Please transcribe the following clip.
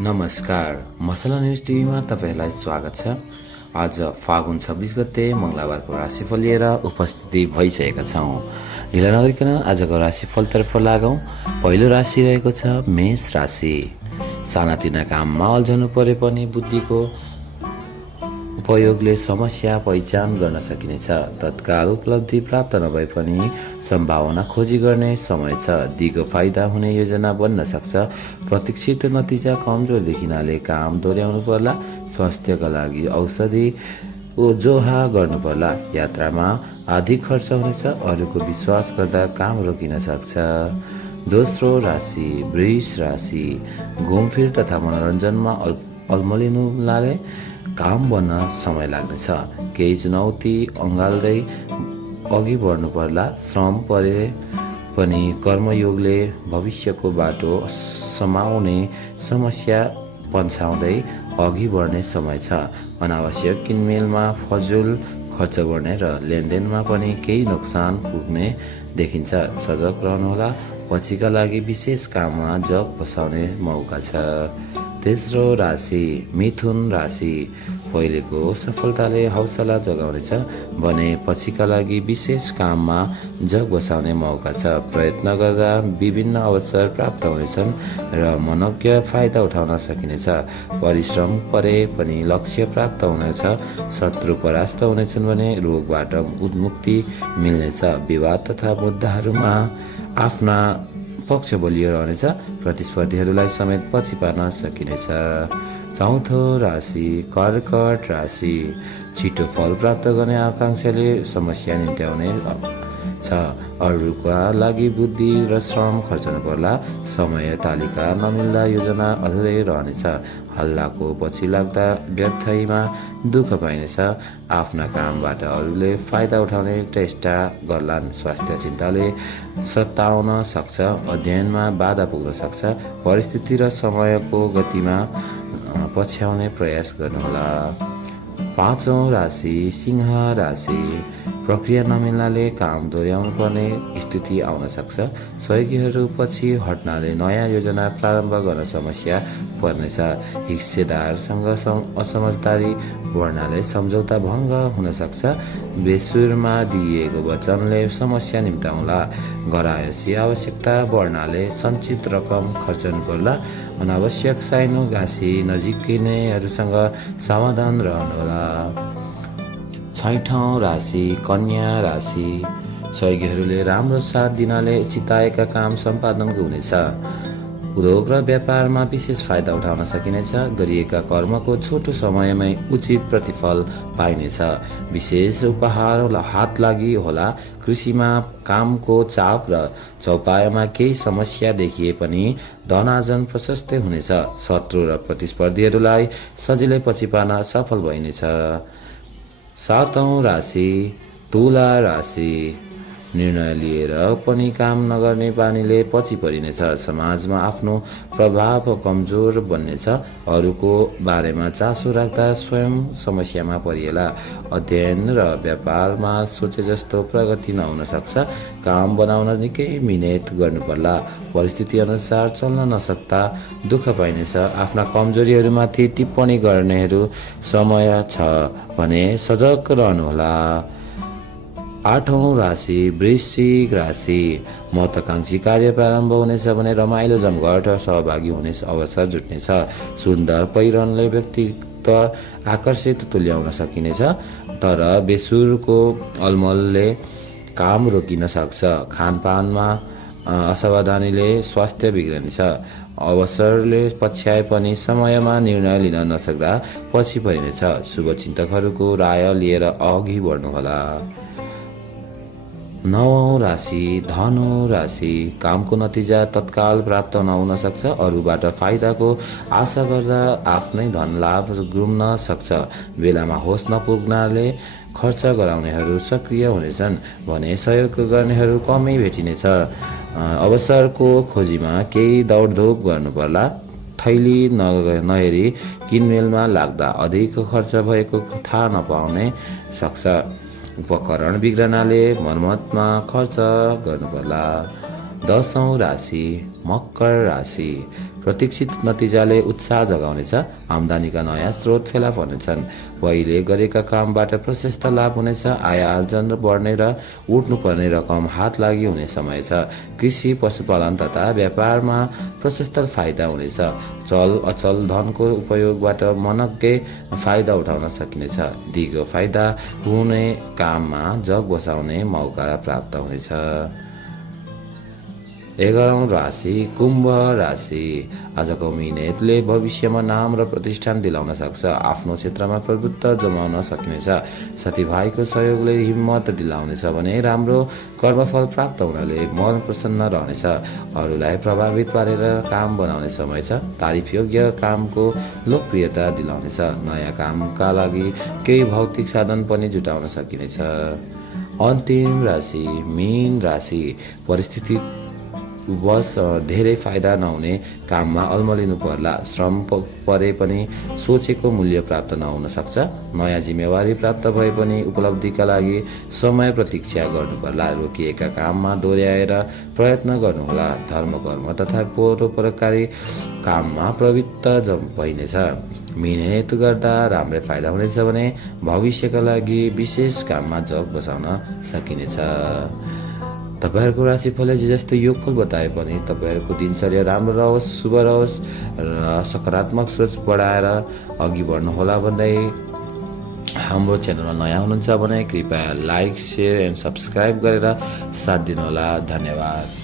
नमस्कार, मसला न्युज टिभीमा तपाईँलाई स्वागत छ। आज फागुन 26 गते मङ्गलबारको राशिफल लिएर उपस्थिति भइसकेका छौँ। ढिला नगरिकन आजको राशिफलतर्फ लागौँ। पहिलो राशि रहेको छ मेष राशि। सानातिना काममा अल्झनु परे पनि बुद्धिको उपयोगले समस्या पहिचान गर्न सकिनेछ। तत्काल उपलब्धि प्राप्त नभए पनि सम्भावना खोजी गर्ने समय छ। दिगो फाइदा हुने योजना बन्न सक्छ। प्रतीक्षित नतिजा कमजोर देखिनाले काम दोहोऱ्याउनु पर्ला। स्वास्थ्यका लागि औषधि जोहा गर्नु पर्ला। यात्रामा अधिक खर्च हुनेछ। अरूको विश्वास गर्दा काम रोकिन सक्छ। दोस्रो राशि वृष राशि। घुमफिर तथा मनोरञ्जनमा अल्मलिनुले काम बन्न समय लाग्नेछ। केही चुनौती अँगाल्दै अघि बढ्नु पर्ला। श्रम परे पनि कर्मयोगले भविष्यको बाटो समाउने समस्या पन्छाउँदै अघि बढ्ने समय छ। अनावश्यक किनमेलमा फजुल खर्च गर्ने र लेनदेनमा पनि केही नोक्सान पुग्ने देखिन्छ। सजग रहनुहोला। पछिका लागि विशेष काममा जग बसाउने मौका छ। तेस्रो राशि मिथुन राशि। पहिलेको सफलताले हौसला जगाउनेछ भने पछिका लागि विशेष काममा जग बसाउने मौका छ। प्रयत्न गर्दा विभिन्न अवसर प्राप्त हुनेछन् र मनोज्ञ फाइदा उठाउन सकिनेछ। परिश्रम परे पनि लक्ष्य प्राप्त हुनेछ। शत्रु परास्त हुनेछन् भने रोगबाट मुक्ति मिल्नेछ। विवाद तथा मुद्दाहरूमा आफ्ना पक्ष बलियो रहनेछ। प्रतिस्पर्धीहरूलाई समेत पछि पार्न सकिनेछ। चौथो राशि कर्कट राशि। छिटो फल प्राप्त गर्ने आकांक्षाले समस्या निम्त्याउने छ। अरूका लागि बुद्धि र श्रम खर्चनु पर्ला। समय तालिका नमिल्दा योजना अधुरै रहनेछ। हल्लाको पछि लाग्दा व्यर्थैमा दुःख पाइनेछ। आफ्ना कामबाट अरूले फाइदा उठाउने चेष्टा गर्लान्। स्वास्थ्य चिन्ताले सताउन सक्छ। अध्ययनमा बाधा पुग्न सक्छ। परिस्थिति र समयको गतिमा पछ्याउने प्रयास गर्नुहोला। पाँचौं राशि सिंह राशि। प्रक्रिया नमिल्नाले काम दोहोऱ्याउनु पर्ने स्थिति आउन सक्छ। सहयोगीहरू पछि हट्नाले नयाँ योजना प्रारम्भ गर्न समस्या पर्नेछ। हिस्सेदारसँग असमझदारी बढ्नाले सम्झौता भङ्ग हुन सक्छ। बेसुरमा दिइएको वचनले समस्या निम्त्याउला। गराएसी आवश्यकता बढ्नाले सञ्चित रकम खर्चनु पर्ला। अनावश्यक साइनो घाँसी नजिकिनेहरूसँग सावधान रहनुहोला। छैठौं राशि कन्या राशि। सहयोगीहरूले राम्रो साथ दिनाले चिताएका काम सम्पादन हुनेछ। उद्योग र व्यापारमा विशेष फाइदा उठाउन सकिनेछ। गरिएका कर्मको छोटो समयमै उचित प्रतिफल पाइनेछ। विशेष उपहार हात लागि होला। कृषिमा कामको चाप र चौपायामा केही समस्या देखिए पनि धनार्जन प्रशस्तै हुनेछ। शत्रु र प्रतिस्पर्धीहरूलाई सजिलै पछि पार्न सफल भइनेछ। सातौं राशि तुला राशि। निर्णय लिएर पनि काम नगर्ने बानीले पछि परिनेछ। समाजमा आफ्नो प्रभाव कमजोर बन्नेछ। अरूको बारेमा चासो राख्दा स्वयं समस्यामा परिएला। अध्ययन र व्यापारमा सोचे जस्तो प्रगति नहुन सक्छ। काम बनाउन निकै मिहिनेत गर्नुपर्ला। परिस्थिति अनुसार चल्न नसक्दा दुःख पाइनेछ। आफ्ना कमजोरीहरूमाथि टिप्पणी गर्नेहरू समय छ भने सजग रहनुहोला। आठौं राशि वृश्चिक राशि। महत्वाकांक्षी कार्य प्रारम्भ हुनेछ भने रमाइलो जमघट सहभागी हुने अवसर जुट्नेछ। सुन्दर पहिरनले व्यक्तित्व आकर्षित तुल्याउन सकिनेछ। तर बेसुरको अलमलले काम रोकिन सक्छ। खानपानमा असावधानीले स्वास्थ्य बिग्रनेछ। अवसरले पछ्याए पनि समयमा निर्णय लिन नसक्दा पछि परिनेछ। शुभचिन्तकहरूको राय लिएर अघि बढ्नुहोला। नवौं राशि धनु राशि। कामको नतिजा तत्काल प्राप्त नहुन सक्छ। अरूबाट फाइदाको आशा गर्दा आफ्नै धन लाभ गुम्न सक्छ। बेलामा होस नपुग्नाले खर्च गराउनेहरू सक्रिय हुनेछन् भने सहयोग गर्नेहरू कमै भेटिनेछ। अवसरको खोजीमा केही दौडधुप गर्नुपर्ला। थैली नहेरी किनमेलमा लाग्दा अधिक खर्च भएको थाहा नपाउने सक्छ। उपकरण बिग्रनाले मर्मतमा खर्च गर्नुपर्ला। 10औं राशि मकर राशि। प्रतीक्षित नतिजाले उत्साह जगाउनेछ। आम्दानीका नयाँ स्रोत फेला पर्नेछन्। पहिले गरेका कामबाट प्रशस्त लाभ हुनेछ। आय आर्जन बढ्ने र उठ्नुपर्ने रकम हात लागि हुने समय छ। कृषि, पशुपालन तथा व्यापारमा प्रशस्त फाइदा हुनेछ। चल अचल धनको उपयोगबाट मनग्गे फाइदा उठाउन सकिनेछ। दिगो फाइदा हुने काममा जग बसाउने मौका प्राप्त हुनेछ। 11औं राशि कुम्भ राशि। आजको मिहिनेतले भविष्यमा नाम र प्रतिष्ठान दिलाउन सक्छ। आफ्नो क्षेत्रमा प्रभुत्व जमाउन सकिनेछ। साथीभाइको सहयोगले हिम्मत दिलाउनेछ भने राम्रो कर्मफल प्राप्त हुनाले मन प्रसन्न रहनेछ। अरूलाई प्रभावित पारेर काम बनाउने समय छ। तारिफ योग्य कामको लोकप्रियता दिलाउनेछ। नयाँ कामका लागि केही भौतिक साधन पनि जुटाउन सकिनेछ। अन्तिम राशि मीन राशि। परिस्थिति बस धेरै फाइदा नहुने काममा अल्मलिनु पर्ला। श्रम परे पनि सोचेको मूल्य प्राप्त नहुन सक्छ। नयाँ जिम्मेवारी प्राप्त भए पनि उपलब्धिका लागि समय प्रतीक्षा गर्नुपर्ला। रोकिएका काममा दोहोऱ्याएर प्रयत्न गर्नुहोला। धर्म कर्म तथा परोपकारी काममा प्रवृत्त भइनेछ। मिहिनेत गर्दा राम्रै फाइदा हुनेछ भने भविष्यका लागि विशेष काममा जग बसाउन सकिनेछ। तपाईहरूको राशिफलले जस्तो योगफल बताए पनि तपाईहरूको दिनचर्या राम्रो रहोस्, शुभ रहोस् र सकारात्मक सोच बढाएर अघि बढ्नुहोला भन्दै हाम्रो च्यानलमा नयाँ हुनुहुन्छ भने कृपया लाइक, सेयर एन्ड सब्सक्राइब गरेर साथ दिनुहोला। धन्यवाद।